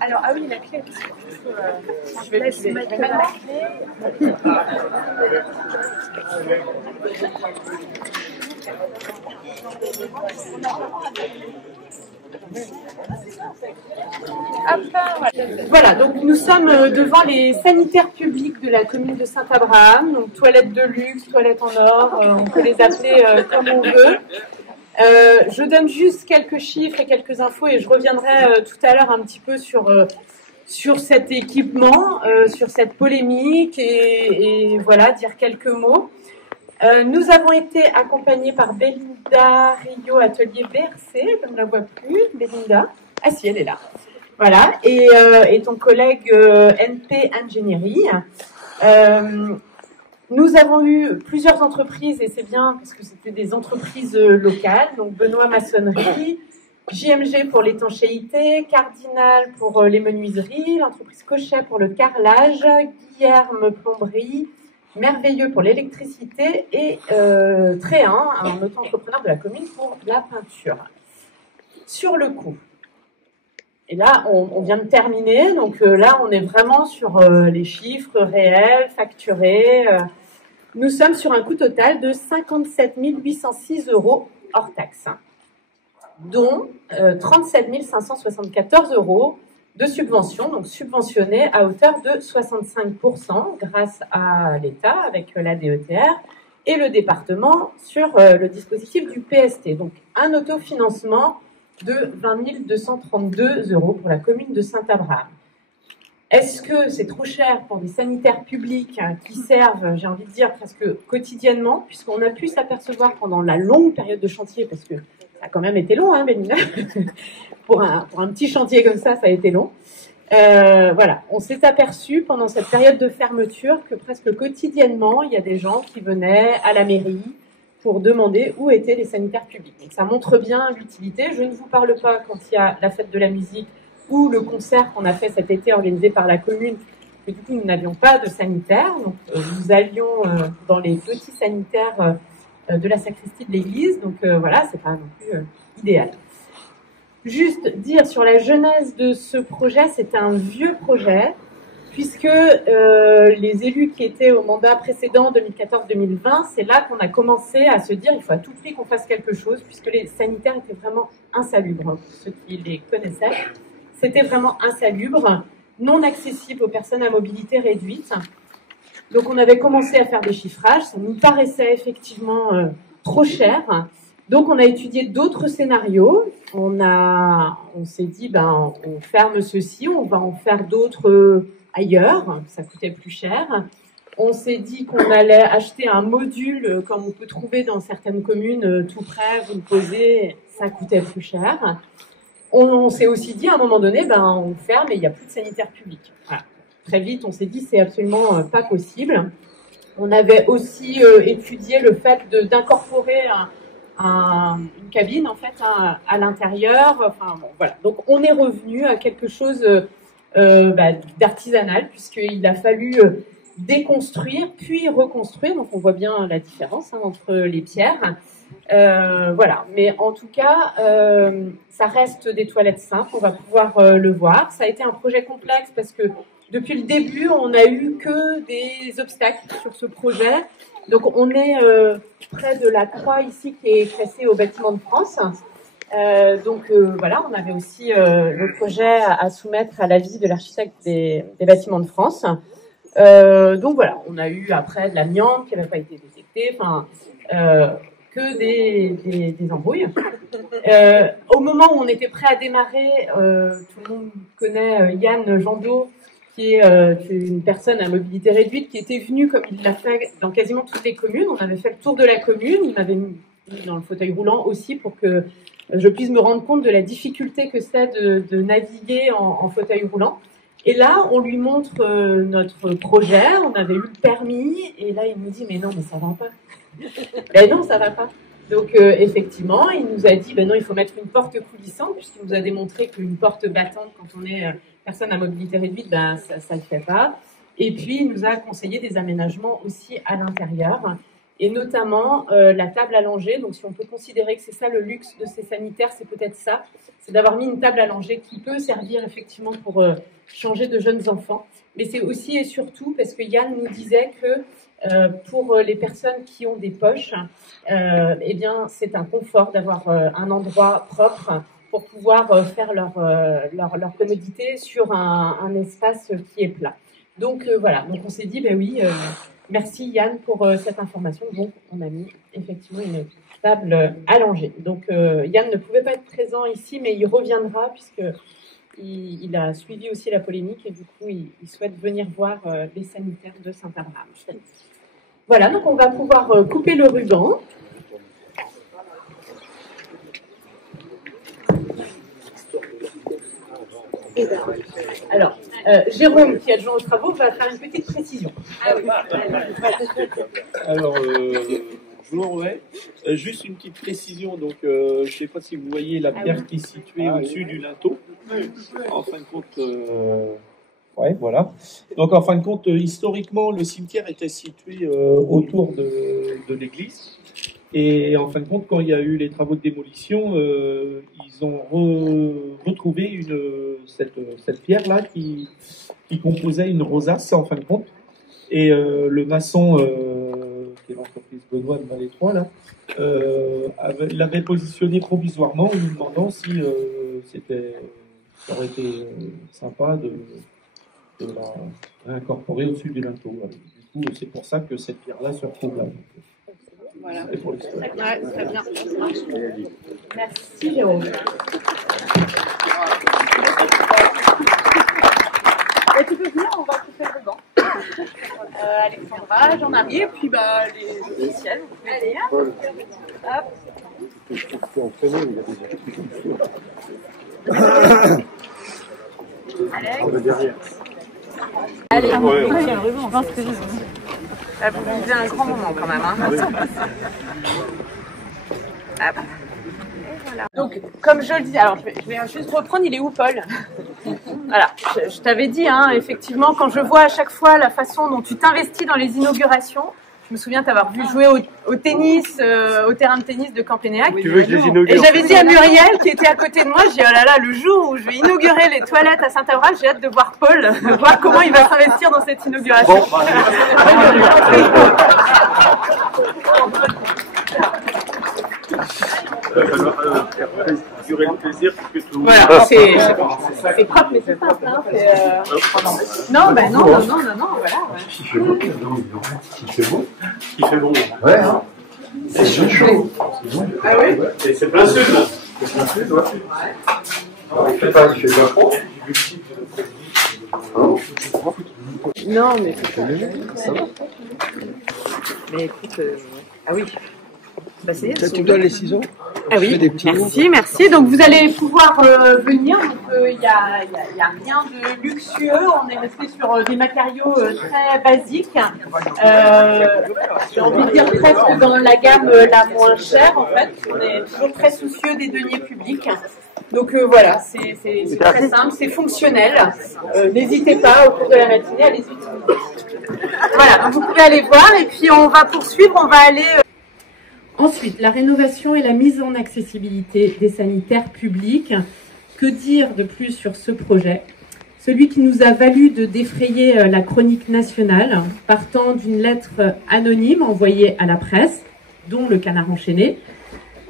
Alors, ah oui, la clé. Je vais laisser mettre la clé. Voilà, donc nous sommes devant les sanitaires publics de la commune de Saint-Abraham, donc toilettes de luxe, toilettes en or, on peut les appeler comme on veut. Je donne juste quelques chiffres et quelques infos et je reviendrai tout à l'heure un petit peu sur cet équipement, sur cette polémique et voilà, dire quelques mots. Nous avons été accompagnés par Belinda Rio, atelier BRC, je ne la vois plus, Belinda. Ah si, elle est là. Voilà, et ton collègue NP Ingénierie. Nous avons eu plusieurs entreprises, et c'est bien parce que c'était des entreprises locales, donc Benoît Maçonnerie, JMG pour l'étanchéité, Cardinal pour les menuiseries, l'entreprise Cochet pour le carrelage, Guillerme Plomberie, Merveilleux pour l'électricité et Tréhan, un auto-entrepreneur de la commune pour la peinture. Sur le coût. Et là, on vient de terminer, donc là, on est vraiment sur les chiffres réels, facturés. Nous sommes sur un coût total de 57 806 € hors taxe, dont 37 574 € de subvention, donc subventionnés à hauteur de 65% grâce à l'État avec la DETR et le département sur le dispositif du PST. Donc un autofinancement de 20 232 € pour la commune de Saint-Abraham. Est-ce que c'est trop cher pour des sanitaires publics qui servent, j'ai envie de dire, presque quotidiennement, puisqu'on a pu s'apercevoir pendant la longue période de chantier, parce que ça a quand même été long, hein, Bénina pour un petit chantier comme ça a été long. Voilà, on s'est aperçu pendant cette période de fermeture que presque quotidiennement, il y a des gens qui venaient à la mairie pour demander où étaient les sanitaires publics. Donc ça montre bien l'utilité. Je ne vous parle pas quand il y a la fête de la musique ou le concert qu'on a fait cet été organisé par la commune, que du coup nous n'avions pas de sanitaire. Donc nous allions dans les petits sanitaires de la sacristie de l'église. Donc voilà, c'est pas non plus idéal. Juste dire sur la genèse de ce projet, c'est un vieux projet, puisque les élus qui étaient au mandat précédent, 2014-2020, c'est là qu'on a commencé à se dire il faut à tout prix qu'on fasse quelque chose, puisque les sanitaires étaient vraiment insalubres. Pour ceux qui les connaissaient, c'était vraiment insalubre, non accessible aux personnes à mobilité réduite. Donc on avait commencé à faire des chiffrages, ça nous paraissait effectivement trop cher. Donc on a étudié d'autres scénarios. On s'est dit ben on ferme ceci, on va en faire d'autres ailleurs, ça coûtait plus cher. On s'est dit qu'on allait acheter un module comme on peut trouver dans certaines communes tout près, vous le posez, ça coûtait plus cher. On s'est aussi dit à un moment donné, ben on ferme et il n'y a plus de sanitaire public. Voilà. Très vite, on s'est dit c'est absolument pas possible. On avait aussi étudié le fait d'incorporer une cabine en fait à l'intérieur. Enfin bon, voilà. Donc on est revenu à quelque chose d'artisanal, puisqu'il a fallu déconstruire puis reconstruire. Donc on voit bien la différence entre les pierres. Voilà, mais en tout cas, ça reste des toilettes simples, on va pouvoir le voir. Ça a été un projet complexe parce que depuis le début, on n'a eu que des obstacles sur ce projet. Donc on est près de la croix ici qui est classée au bâtiment de France. Voilà, on avait aussi le projet à soumettre à l'avis de l'architecte des bâtiments de France. Donc voilà, on a eu après de l'amiante qui n'avait pas été détectée, enfin que des embrouilles. Au moment où on était prêt à démarrer, tout le monde connaît Yann Jandot, qui est une personne à mobilité réduite, qui était venu, comme il l'a fait dans quasiment toutes les communes. On avait fait le tour de la commune, il m'avait mis dans le fauteuil roulant aussi pour que je puisse me rendre compte de la difficulté que c'est de naviguer en fauteuil roulant. Et là, on lui montre notre projet, on avait eu le permis, et là, il nous dit « mais non, mais ça va pas ». Ben non, ça va pas. Donc, effectivement, il nous a dit « ben non, il faut mettre une porte coulissante », puisqu'il nous a démontré qu'une porte battante, quand on est personne à mobilité réduite, ben ça le fait pas. Et puis, il nous a conseillé des aménagements aussi à l'intérieur. et notamment la table allongée. Donc si on peut considérer que c'est ça le luxe de ces sanitaires, c'est peut-être ça, c'est d'avoir mis une table allongée qui peut servir effectivement pour changer de jeunes enfants. Mais c'est aussi et surtout parce que Yann nous disait que pour les personnes qui ont des poches, eh bien c'est un confort d'avoir un endroit propre pour pouvoir faire leur commodité sur un espace qui est plat. Donc voilà, donc on s'est dit, ben oui, merci Yann pour cette information. Donc on a mis effectivement une table allongée. Donc Yann ne pouvait pas être présent ici, mais il reviendra puisque il a suivi aussi la polémique et du coup il souhaite venir voir les sanitaires de Saint-Abraham. Voilà, donc on va pouvoir couper le ruban. Alors, Jérôme, qui est adjoint aux travaux, va faire une petite précision. Alors, je vous envoie. Juste une petite précision. Donc, je ne sais pas si vous voyez la pierre qui est située au-dessus du linteau. En fin de compte, ouais, voilà. Donc, en fin de compte, historiquement, le cimetière était situé autour de l'église. Et en fin de compte, quand il y a eu les travaux de démolition, ils ont retrouvé cette pierre-là qui composait une rosace, en fin de compte. Et le maçon, qui est l'entreprise Benoît de Malétroit, là, l'avait positionné provisoirement en nous demandant si ça aurait été sympa de la réincorporer au-dessus du linteau. Du coup, c'est pour ça que cette pierre-là se retrouve là. Voilà. Très bien. Merci Jérôme. Et tu peux venir, on va couper le ruban. Alexandra, Jean-Marie, et puis les officiels, vous pouvez venir. Hop. Allez, je pense que vous vivez un grand moment quand même. Hein. Voilà. Donc, comme je le dis, alors je vais juste reprendre, il est où Paul? Voilà, je t'avais dit, hein, effectivement, quand je vois à chaque fois la façon dont tu t'investis dans les inaugurations, je me souviens t'avoir vu jouer au tennis, au terrain de tennis de Campénéac. Tu veux que je les inaugure? Et j'avais dit à Muriel, qui était à côté de moi, j'ai dit, oh là là, le jour où je vais inaugurer les toilettes à Saint-Abraham, j'ai hâte de voir Paul, voir comment il va s'investir dans cette inauguration. Bon, durer le plaisir que tout. Voilà, c'est propre, mais c'est simple. Hein, non, ben non, voilà. Il fait beau. Il fait beau. Ouais, hein. C'est chaud. Ah oui? Et c'est plein sud, là. C'est plein sud, ouais. Il fait pas froid. Non, mais ça va. Mais écoute, ah oui. Bah, tu me donnes les ciseaux? Ah oui, merci. Donc vous allez pouvoir venir. Il n'y a rien de luxueux. On est resté sur des matériaux très basiques. J'ai envie de dire presque dans la gamme la moins chère en fait. On est toujours très soucieux des deniers publics. Donc voilà, c'est très simple, c'est fonctionnel. N'hésitez pas au cours de la matinée à les utiliser. Voilà, donc vous pouvez aller voir et puis on va poursuivre. On va aller. Ensuite, la rénovation et la mise en accessibilité des sanitaires publics. Que dire de plus sur ce projet? Celui qui nous a valu de défrayer la chronique nationale, partant d'une lettre anonyme envoyée à la presse, dont le Canard enchaîné,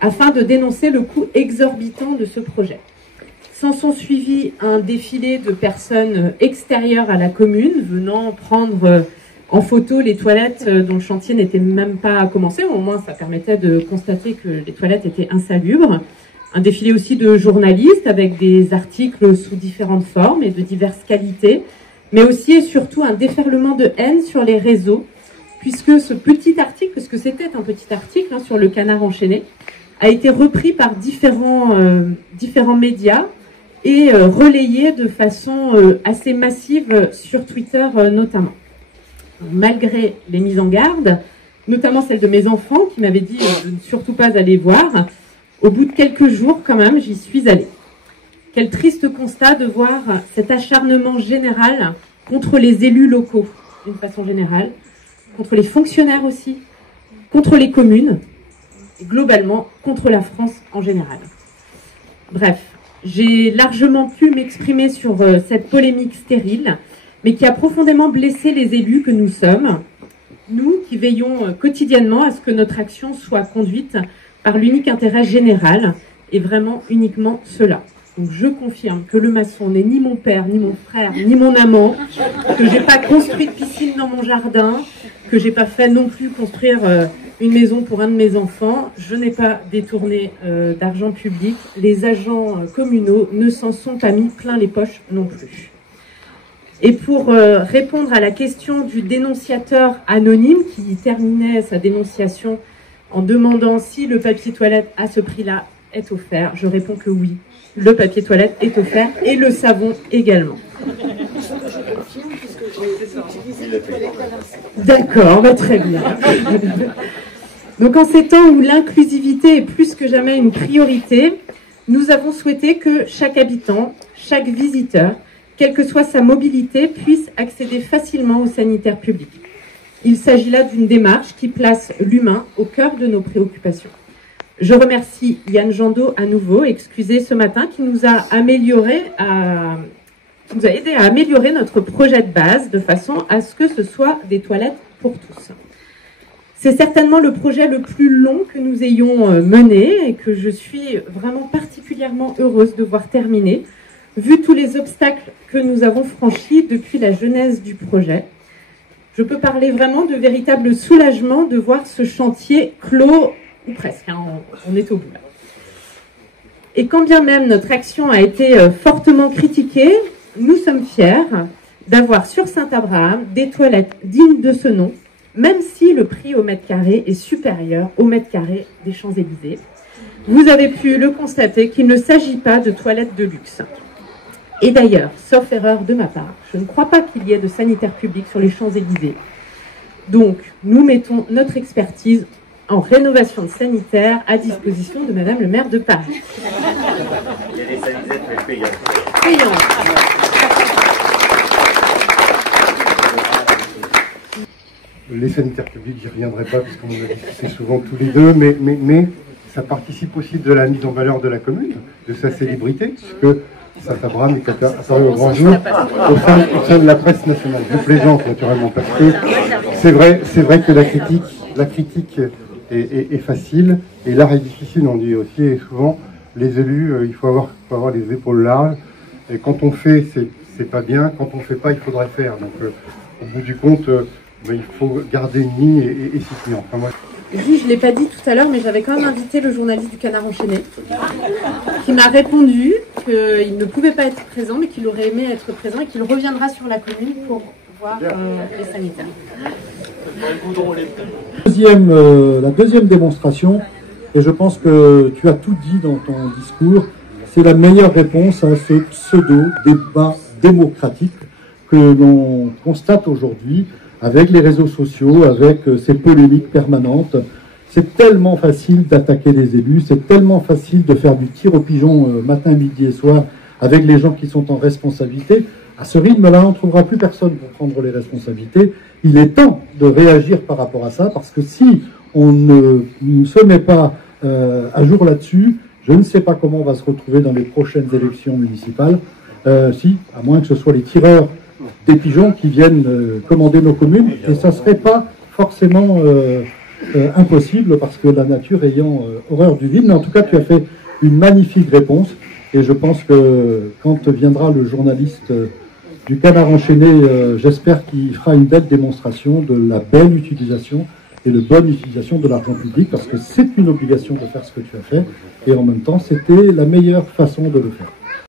afin de dénoncer le coût exorbitant de ce projet. S'en sont suivis un défilé de personnes extérieures à la commune, venant prendre en photo les toilettes dont le chantier n'était même pas commencé. Au moins, ça permettait de constater que les toilettes étaient insalubres. Un défilé aussi de journalistes avec des articles sous différentes formes et de diverses qualités, mais aussi et surtout un déferlement de haine sur les réseaux, puisque ce petit article, parce que c'était un petit article sur le Canard enchaîné, a été repris par différents médias et relayé de façon assez massive sur Twitter notamment. Malgré les mises en garde, notamment celle de mes enfants qui m'avaient dit de ne surtout pas aller voir, au bout de quelques jours quand même, j'y suis allée. Quel triste constat de voir cet acharnement général contre les élus locaux, d'une façon générale, contre les fonctionnaires aussi, contre les communes, et globalement contre la France en général. Bref, j'ai largement pu m'exprimer sur cette polémique stérile, mais qui a profondément blessé les élus que nous sommes, nous qui veillons quotidiennement à ce que notre action soit conduite par l'unique intérêt général, et vraiment uniquement cela. Donc je confirme que le maçon n'est ni mon père, ni mon frère, ni mon amant, que j'ai pas construit de piscine dans mon jardin, que j'ai pas fait non plus construire une maison pour un de mes enfants. Je n'ai pas détourné d'argent public. Les agents communaux ne s'en sont pas mis plein les poches non plus. Et pour répondre à la question du dénonciateur anonyme qui terminait sa dénonciation en demandant si le papier toilette à ce prix-là est offert, je réponds que oui. Le papier toilette est offert et le savon également. D'accord, bah très bien. Donc en ces temps où l'inclusivité est plus que jamais une priorité, nous avons souhaité que chaque habitant, chaque visiteur, quelle que soit sa mobilité, puisse accéder facilement aux sanitaires publics. Il s'agit là d'une démarche qui place l'humain au cœur de nos préoccupations. Je remercie Yann Jandot à nouveau, excusez ce matin, qui nous a aidé à améliorer notre projet de base de façon à ce que ce soit des toilettes pour tous. C'est certainement le projet le plus long que nous ayons mené et que je suis vraiment particulièrement heureuse de voir terminer, vu tous les obstacles que nous avons franchis depuis la genèse du projet. Je peux parler vraiment de véritable soulagement de voir ce chantier clos, ou presque, hein, on est au bout là. Et quand bien même notre action a été fortement critiquée, nous sommes fiers d'avoir sur Saint-Abraham des toilettes dignes de ce nom, même si le prix au mètre carré est supérieur au mètre carré des Champs-Élysées. Vous avez pu le constater qu'il ne s'agit pas de toilettes de luxe. Et d'ailleurs, sauf erreur de ma part, je ne crois pas qu'il y ait de sanitaire public sur les Champs-Élysées. Donc, nous mettons notre expertise en rénovation sanitaire à disposition de Madame le maire de Paris. Il y a des sanitaires payants. Les sanitaires publics, j'y reviendrai pas puisqu'on en a discuté souvent tous les deux, mais ça participe aussi de la mise en valeur de la commune, de sa célébrité, puisque Saint-Abraham est apparu au grand jour au sein de la presse nationale. Je plaisante naturellement parce que c'est vrai que la critique est facile et l'art est difficile, on dit aussi, et souvent les élus, il faut avoir les épaules larges, et quand on fait, c'est pas bien, quand on fait pas, il faudrait faire. Donc au bout du compte, il faut garder une ligne et s'y tenir. Enfin, moi... Oui, je ne l'ai pas dit tout à l'heure, mais j'avais quand même invité le journaliste du Canard enchaîné, qui m'a répondu qu'il ne pouvait pas être présent, mais qu'il aurait aimé être présent et qu'il reviendra sur la commune pour voir les sanitaires. La deuxième démonstration, et je pense que tu as tout dit dans ton discours, c'est la meilleure réponse à ce pseudo-débat démocratique que l'on constate aujourd'hui avec les réseaux sociaux, avec ces polémiques permanentes. C'est tellement facile d'attaquer les élus, c'est tellement facile de faire du tir au pigeon matin, midi et soir avec les gens qui sont en responsabilité. À ce rythme-là, on ne trouvera plus personne pour prendre les responsabilités. Il est temps de réagir par rapport à ça, parce que si on ne se met pas à jour là-dessus, je ne sais pas comment on va se retrouver dans les prochaines élections municipales, à moins que ce soit les tireurs des pigeons qui viennent commander nos communes, et ça ne serait pas forcément impossible, parce que la nature ayant horreur du vide. Mais en tout cas, tu as fait une magnifique réponse, et je pense que quand viendra le journaliste du Canard enchaîné, j'espère qu'il fera une belle démonstration de la belle utilisation et de bonne utilisation de l'argent public, parce que c'est une obligation de faire ce que tu as fait, et en même temps, c'était la meilleure façon de le faire.